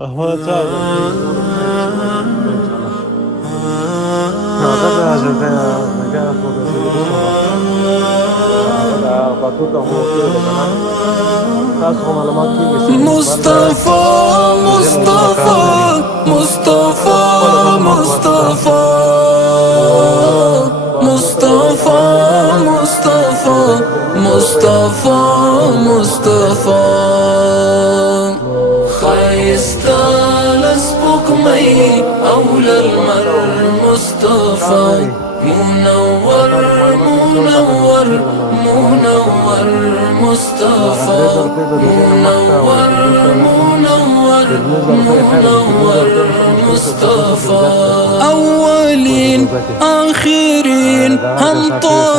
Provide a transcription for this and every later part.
هو تعب الدكتور إن شاء الله. غدا جاء نجاة فوق سيدي بسمة غدا باتوتا هو كيو دكنا تاسو معلومات کې سي بردا مصطفى جنه زما کار دی مصطفى مصطفى خپل ټول معلومات تاسو مصطفى باتوتا هو مصطفى کار دی مصطفى د دې مصطفى مصطفى خيستا لسبك مي أولى المر کار مصطفى لري منور تاسو معلومات کې څو تاسو منور تفصیل منور غندري مصطفى درته د دې نه مخته او منور دې سره منور د 19 خیر د 19 منور سره مشکل تاسو په مصطفى ځات تاسو په أولين روزه کې آخرين دا هم جلسه کې طه سره هم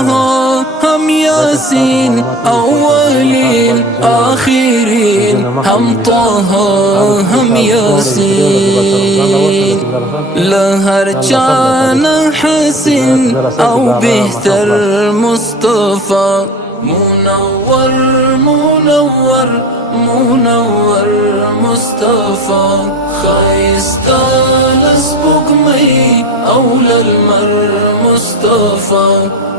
ځکه ستاسو ياسين معلومات دي کوم چې زما کار أولين باندې ځنه آخرين مخکې هم وي طه هغه چې هم تاسو ګورئ ویډیو د کې به سره ځان راوښه د ياسين 15 کې لهر ځان لسم د تاریخ جانا حسن 15 کې أو دا هغه مقام بهتر خلاص مصطفى منور منور منور مصطفى خيستا لسبك مي أولى المر مصطفى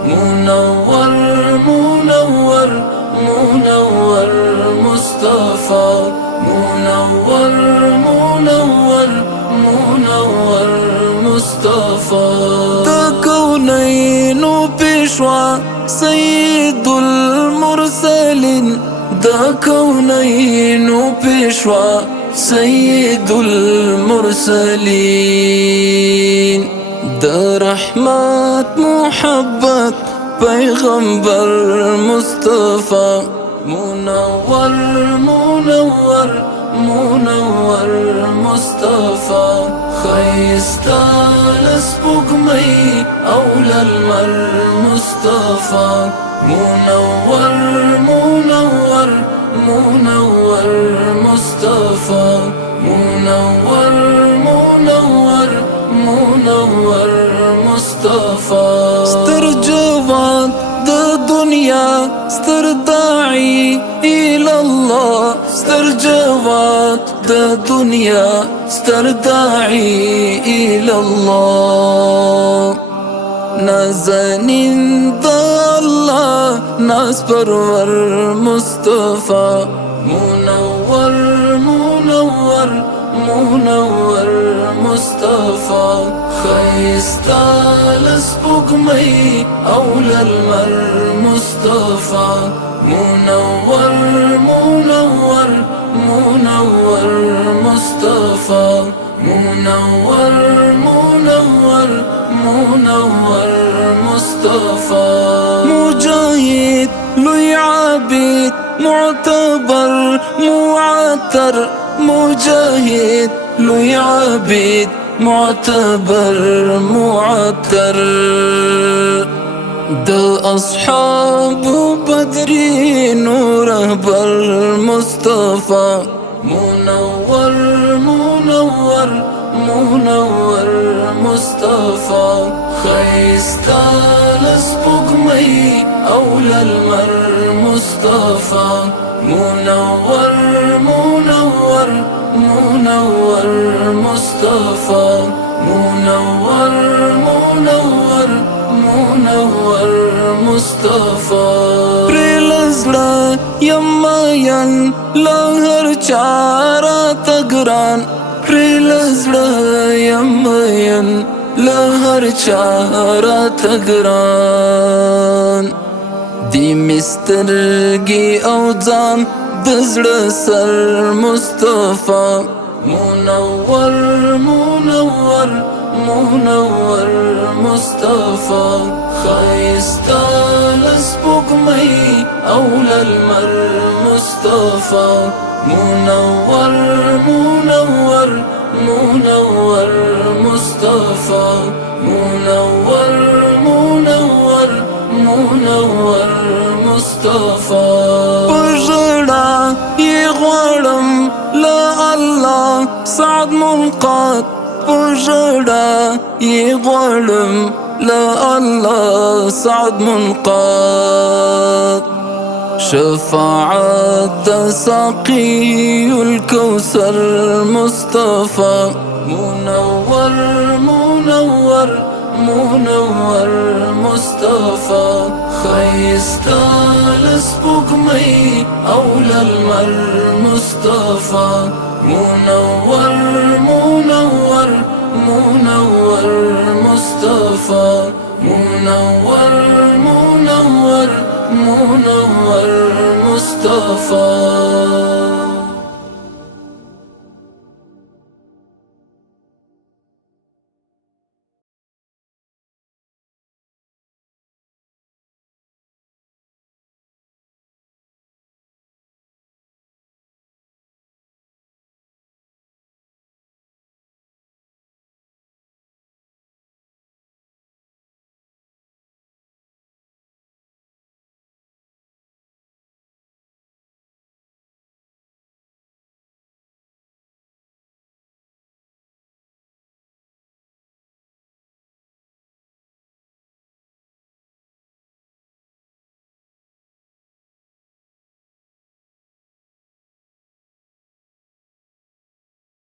منور منور منور مصطفى منور منور منور مصطفى كونين بشوى سيد المرسلين دا كونين بشوى سيد المرسلين دا رحمت محبت پیغمبر مصطفى منور منور منور مصطفى خيستا لسبك مي أولى المر مصطفى منور منور منور مصطفى منور منور منور مصطفى استرجوات دنيا استرداعي إلى الله استرجوات دنيا استرداعي إلى الله نازنين دا الله ناس برور مصطفى منور منور منور مصطفى خيستا لسبك مي أولى المر مصطفى منور منور منور مصطفى منور منور منور مصطفى مجاهد لي عبيد معتبر معتر مجاهد لي عبيد معتبر معتر دا أصحاب بدرين ورهبر مصطفى منور منور منور مصطفى خيستا لسبك مي أولى المر مصطفى منور منور منور مصطفى منور منور منور مصطفى برلزلا يماين لهر چارا تگران برلزلا يماين لهر چارا تگران دی مسترگی او ځان د زړه سر مصطفى منور منور منور مصطفى خيستا لسبك مي أولى المر مصطفى منور منور منور مصطفى منور منور منور مصطفى بجڑا يغوالم لا الله سعد منقاد بجڑا يغوالم لا الله سعد منقاد شفاعة ساقي الكوثر مصطفى منور منور منور مصطفى خيستال سبقمي أولى المصطفى منور منور منور مصطفى منور منور منور مصطفى